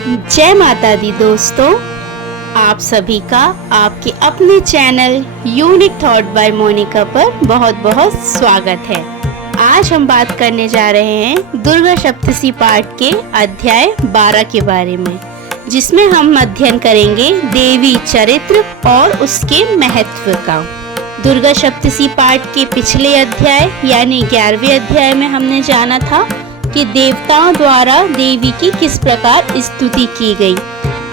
जय माता दी दोस्तों, आप सभी का आपके अपने channel unique thought by Monika पर बहुत बहुत स्वागत है। आज हम बात करने जा रहे हैं दुर्गा सप्तशती पाठ के अध्याय 12 के बारे में, जिसमें हम अध्ययन करेंगे देवी चरित्र और उसके महत्व का। दुर्गा सप्तशती पाठ के पिछले अध्याय यानी 11वें अध्याय में हमने जाना था कि देवताओं द्वारा देवी की किस प्रकार स्तुति की गई।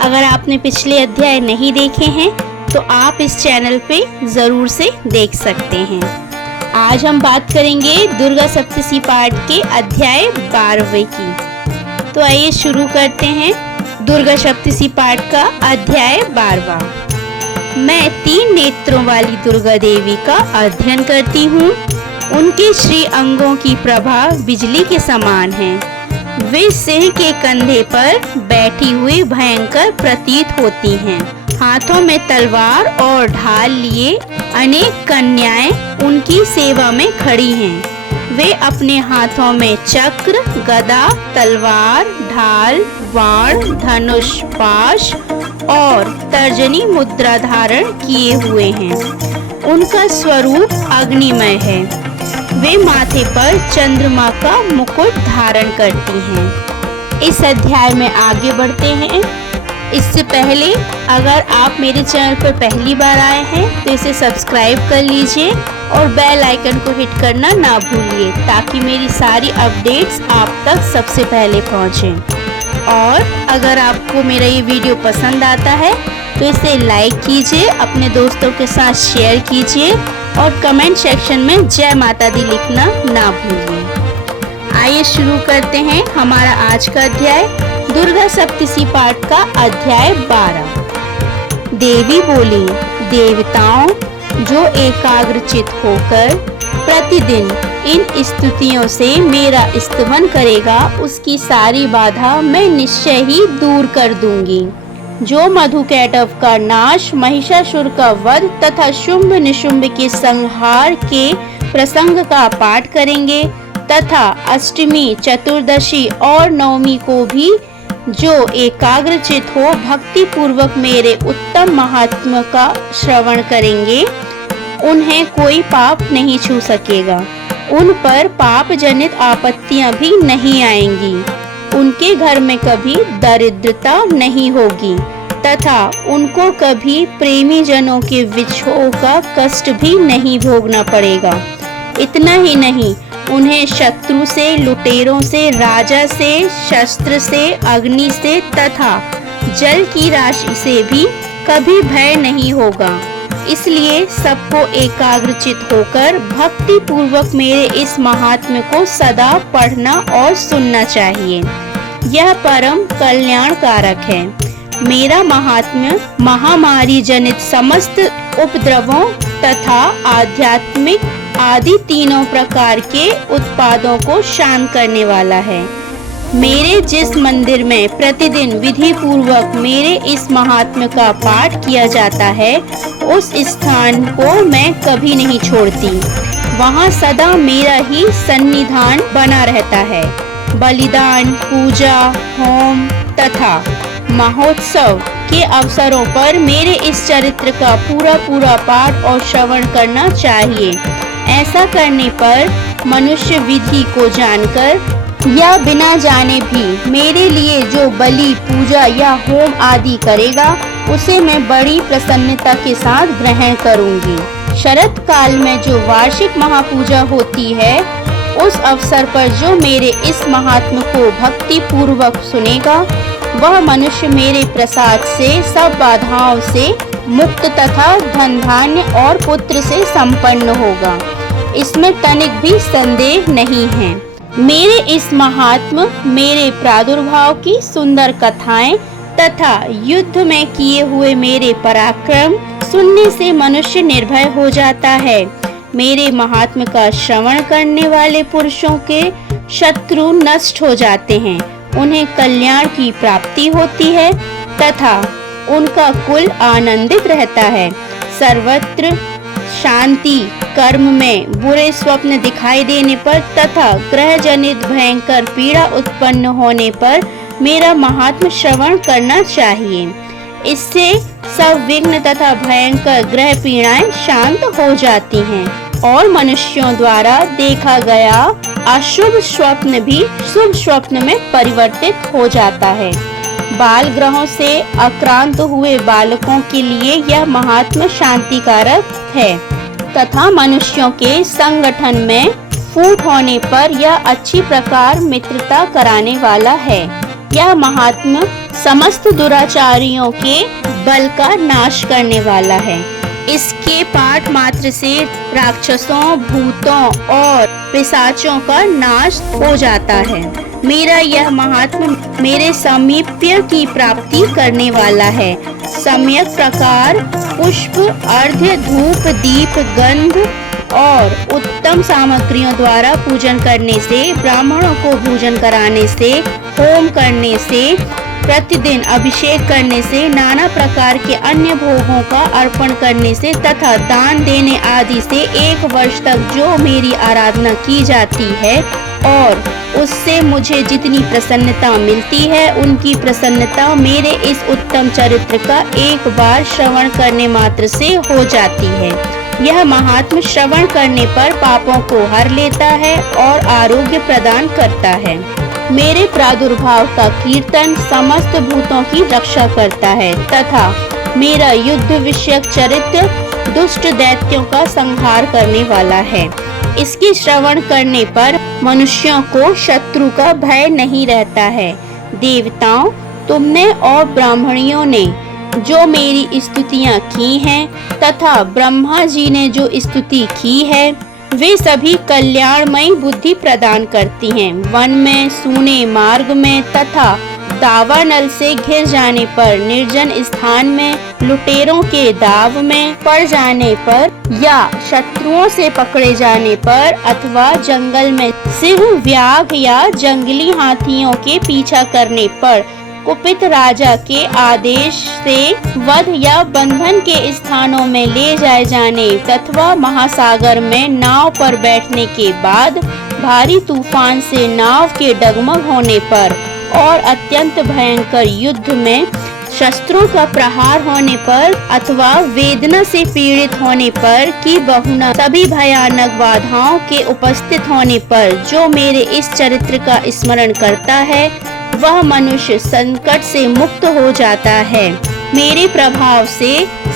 अगर आपने पिछले अध्याय नहीं देखे हैं तो आप इस चैनल पे जरूर से देख सकते हैं। आज हम बात करेंगे दुर्गा सप्तशती पाठ के अध्याय 12वें की। तो आइए शुरू करते हैं दुर्गा सप्तशती पाठ का अध्याय 12वां। मैं 3 नेत्रों वाली दुर्गा देवी का अध्ययन करती हूँ। उनके श्री अंगों की प्रभा बिजली के समान है। वे सिंह के कंधे पर बैठी हुई भयंकर प्रतीत होती हैं। हाथों में तलवार और ढाल लिए अनेक कन्याएं उनकी सेवा में खड़ी हैं। वे अपने हाथों में चक्र, गदा, तलवार, ढाल, बाण, धनुष, पाश और तर्जनी मुद्रा धारण किए हुए हैं। उनका स्वरूप अग्निमय है। वे माथे पर चंद्रमा का मुकुट धारण करती हैं। इस अध्याय में आगे बढ़ते हैं। इससे पहले अगर आप मेरे चैनल पर पहली बार आए हैं तो इसे सब्सक्राइब कर लीजिए और बेल आइकन को हिट करना ना भूलिए, ताकि मेरी सारी अपडेट्स आप तक सबसे पहले पहुंचें। और अगर आपको मेरा ये वीडियो पसंद आता है तो इसे लाइक कीजिए, अपने दोस्तों के साथ शेयर कीजिए और कमेंट सेक्शन में जय माता दी लिखना ना भूलिए। आइए शुरू करते हैं हमारा आज का अध्याय, दुर्गा सप्तशती पाठ का अध्याय 12। देवी बोली, देवताओं, जो एकाग्रचित होकर प्रतिदिन इन स्तुतियों से मेरा स्तवन करेगा, उसकी सारी बाधा मैं निश्चय ही दूर कर दूंगी। जो मधुकैटभ का नाश, महिषासुर का वध तथा शुंभ निशुंभ के संहार के प्रसंग का पाठ करेंगे तथा अष्टमी, चतुर्दशी और नवमी को भी जो एकाग्रचित हो भक्ति पूर्वक मेरे उत्तम महात्म्य का श्रवण करेंगे, उन्हें कोई पाप नहीं छू सकेगा। उन पर पाप जनित आपत्तियां भी नहीं आएंगी। उनके घर में कभी दरिद्रता नहीं होगी तथा उनको कभी प्रेमी जनों के विछोह का कष्ट भी नहीं भोगना पड़ेगा। इतना ही नहीं, उन्हें शत्रु से, लुटेरों से, राजा से, शस्त्र से, अग्नि से तथा जल की राशि से भी कभी भय नहीं होगा। इसलिए सबको एकाग्रचित होकर भक्ति पूर्वक मेरे इस महात्म्य को सदा पढ़ना और सुनना चाहिए। यह परम कल्याणकारक है। मेरा महात्म्य महामारी जनित समस्त उपद्रवों तथा आध्यात्मिक आदि तीनों प्रकार के उत्पादों को शांत करने वाला है। मेरे जिस मंदिर में प्रतिदिन विधि पूर्वक मेरे इस महात्म्य का पाठ किया जाता है, उस स्थान को मैं कभी नहीं छोड़ती। वहाँ सदा मेरा ही सन्निधान बना रहता है। बलिदान, पूजा, होम तथा महोत्सव के अवसरों पर मेरे इस चरित्र का पूरा पाठ और श्रवण करना चाहिए। ऐसा करने पर मनुष्य विधि को जानकर या बिना जाने भी मेरे लिए जो बलि, पूजा या होम आदि करेगा, उसे मैं बड़ी प्रसन्नता के साथ ग्रहण करूंगी। शरत काल में जो वार्षिक महापूजा होती है, उस अवसर पर जो मेरे इस महात्म्य को भक्ति पूर्वक सुनेगा, वह मनुष्य मेरे प्रसाद से सब बाधाओं से मुक्त तथा धन धान्य और पुत्र से संपन्न होगा। इसमें तनिक भी संदेह नहीं है। मेरे इस महात्म्य, मेरे प्रादुर्भाव की सुंदर कथाएं तथा युद्ध में किए हुए मेरे पराक्रम सुनने से मनुष्य निर्भय हो जाता है। मेरे महात्म्य का श्रवण करने वाले पुरुषों के शत्रु नष्ट हो जाते हैं, उन्हें कल्याण की प्राप्ति होती है तथा उनका कुल आनंदित रहता है। सर्वत्र शांति, कर्म में बुरे स्वप्न दिखाई देने पर तथा ग्रह जनित भयंकर पीड़ा उत्पन्न होने पर मेरा महात्म श्रवण करना चाहिए। इससे सब विघ्न तथा भयंकर ग्रह पीड़ाएं शांत हो जाती हैं और मनुष्यों द्वारा देखा गया अशुभ स्वप्न भी शुभ स्वप्न में परिवर्तित हो जाता है। बाल ग्रहों से आक्रांत हुए बालकों के लिए यह महात्म शांतिकारक है तथा मनुष्यों के संगठन में फूट होने पर यह अच्छी प्रकार मित्रता कराने वाला है। यह महात्म समस्त दुराचारियों के बल का नाश करने वाला है। इसके पाठ मात्र से राक्षसों, भूतों और पिशाचों का नाश हो जाता है। मेरा यह महात्म मेरे सामीप्य की प्राप्ति करने वाला है। सम्यक प्रकार पुष्प, अर्घ्य, धूप, दीप, गंध और उत्तम सामग्रियों द्वारा पूजन करने से, ब्राह्मणों को भोजन कराने से, होम करने से, प्रतिदिन अभिषेक करने से, नाना प्रकार के अन्य भोगों का अर्पण करने से तथा दान देने आदि से 1 वर्ष तक जो मेरी आराधना की जाती है और उससे मुझे जितनी प्रसन्नता मिलती है, उनकी प्रसन्नता मेरे इस उत्तम चरित्र का एक बार श्रवण करने मात्र से हो जाती है। यह महात्म श्रवण करने पर पापों को हर लेता है और आरोग्य प्रदान करता है। मेरे प्रादुर्भाव का कीर्तन समस्त भूतों की रक्षा करता है तथा मेरा युद्ध विषयक चरित्र दुष्ट दैत्यों का संहार करने वाला है। इसके श्रवण करने पर मनुष्यों को शत्रु का भय नहीं रहता है। देवताओं, तुमने और ब्राह्मणियों ने जो मेरी स्तुतियां की हैं तथा ब्रह्मा जी ने जो स्तुति की है, वे सभी कल्याणमयी बुद्धि प्रदान करती हैं। वन में, सूने मार्ग में तथा दावानल से घिर जाने पर, निर्जन स्थान में, लुटेरों के दाव में पड़ जाने पर या शत्रुओं से पकड़े जाने पर अथवा जंगल में सिंह, व्याघ या जंगली हाथियों के पीछा करने पर, कुपित राजा के आदेश से वध या बंधन के स्थानों में ले जाए जाने तथा महासागर में नाव पर बैठने के बाद भारी तूफान से नाव के डगमग होने पर और अत्यंत भयंकर युद्ध में शस्त्रों का प्रहार होने पर अथवा वेदना से पीड़ित होने पर कि बहुना सभी भयानक बाधाओं के उपस्थित होने पर जो मेरे इस चरित्र का स्मरण करता है, वह मनुष्य संकट से मुक्त हो जाता है। मेरे प्रभाव से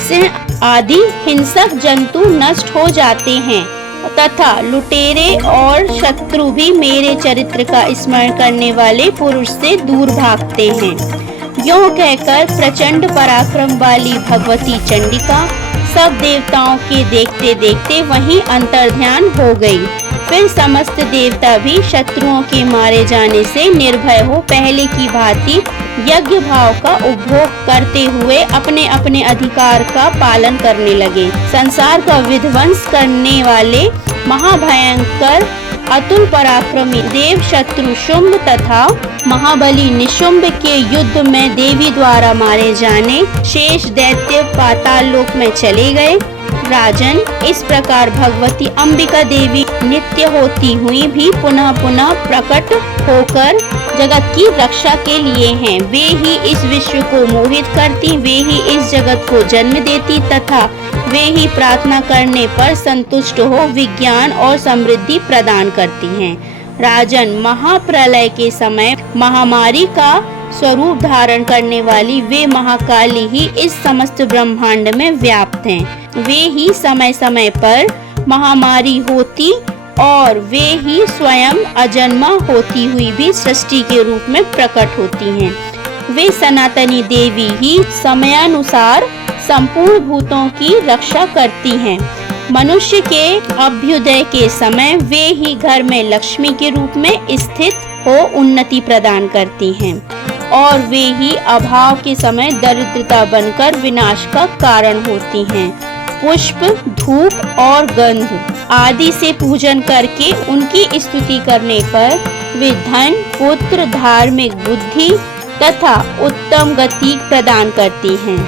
सिंह आदि हिंसक जंतु नष्ट हो जाते हैं तथा लुटेरे और शत्रु भी मेरे चरित्र का स्मरण करने वाले पुरुष से दूर भागते हैं। यूं कहकर प्रचंड पराक्रम वाली भगवती चंडिका सब देवताओं के देखते देखते वहीं अंतर्ध्यान हो गई। फिर समस्त देवता भी शत्रुओं के मारे जाने से निर्भय हो पहले की भांति यज्ञ भाव का उपभोग करते हुए अपने अपने अधिकार का पालन करने लगे। संसार का विध्वंस करने वाले महाभयंकर अतुल पराक्रमी देव शत्रु शुंभ तथा महाबली निशुंभ के युद्ध में देवी द्वारा मारे जाने शेष दैत्य पाताल लोक में चले गए। राजन, इस प्रकार भगवती अंबिका देवी नित्य होती हुई भी पुनः पुनः प्रकट होकर जगत की रक्षा के लिए हैं। वे ही इस विश्व को मोहित करती, वे ही इस जगत को जन्म देती तथा वे ही प्रार्थना करने पर संतुष्ट हो विज्ञान और समृद्धि प्रदान करती हैं। राजन, महाप्रलय के समय महामारी का स्वरूप धारण करने वाली वे महाकाली ही इस समस्त ब्रह्मांड में व्याप्त हैं। वे ही समय समय पर महामारी होती और वे ही स्वयं अजन्मा होती हुई भी सृष्टि के रूप में प्रकट होती हैं। वे सनातनी देवी ही समयानुसार संपूर्ण भूतों की रक्षा करती हैं। मनुष्य के अभ्युदय के समय वे ही घर में लक्ष्मी के रूप में स्थित हो उन्नति प्रदान करती हैं और वे ही अभाव के समय दरिद्रता बनकर विनाश का कारण होती हैं। पुष्प, धूप और गंध आदि से पूजन करके उनकी स्तुति करने पर वे धन, पुत्र, धार्मिक बुद्धि तथा उत्तम गति प्रदान करती हैं।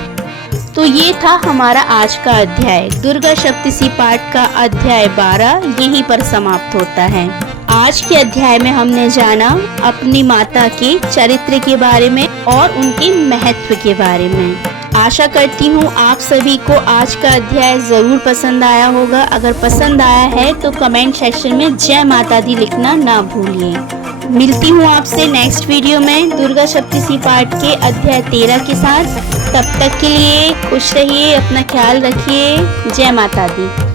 तो ये था हमारा आज का अध्याय। दुर्गा सप्तशी पाठ का अध्याय 12 यहीं पर समाप्त होता है। आज के अध्याय में हमने जाना अपनी माता के चरित्र के बारे में और उनके महत्व के बारे में। आशा करती हूँ आप सभी को आज का अध्याय जरूर पसंद आया होगा। अगर पसंद आया है तो कमेंट सेक्शन में जय माता दी लिखना ना भूलिए। मिलती हूँ आपसे नेक्स्ट वीडियो में दुर्गा सप्तशती पाठ के अध्याय 13 के साथ। तब तक के लिए खुश रहिए, अपना ख्याल रखिए। जय माता दी।